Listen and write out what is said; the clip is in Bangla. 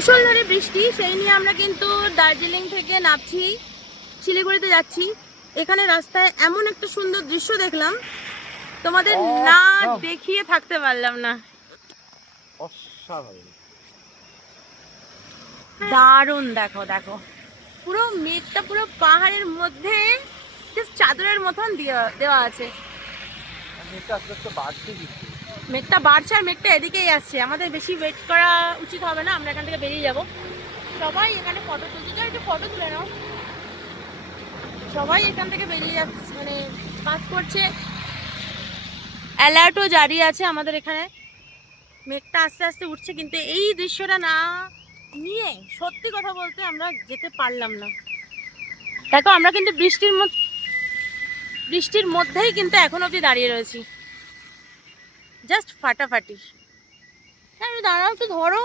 মুষলধারে বৃষ্টি, সেই নিয়ে আমরা কিন্তু দার্জিলিং থেকে নামছি, শিলিগুড়িতে যাচ্ছি। এখানে রাস্তায় এমন একটা সুন্দর দৃশ্য দেখলাম, তোমাদের না দেখিয়ে থাকতে পারলাম না। অসাধারণ, দারুণ। দেখো দেখো, পুরো মেঘটা পুরো পাহাড়ের মধ্যে চাদরের মতন দেওয়া আছে। মেঘটা বাড়ছে আর মেঘটা এদিকেই আসছে। আমাদের বেশি ওয়েট করা উচিত হবে না, আমরা এখান থেকে বেরিয়ে যাব। সবাই এখানে ফটো তুলছে, তো একটু ফটো তুলে নাও। সবাই এখান থেকে বেরিয়ে যাচ্ছে, মানে পাস করছে। অ্যালার্টও জারি আছে আমাদের এখানে। মেঘটা আস্তে আস্তে উঠছে, কিন্তু এই দৃশ্যটা না নিয়ে সত্যি কথা বলতে আমরা যেতে পারলাম না। দেখো, আমরা কিন্তু বৃষ্টির মধ্যেই কিন্তু এখন অবধি দাঁড়িয়ে রয়েছি, জাস্ট ফাটাফাটি। দাঁড়াও, একটু ধরো।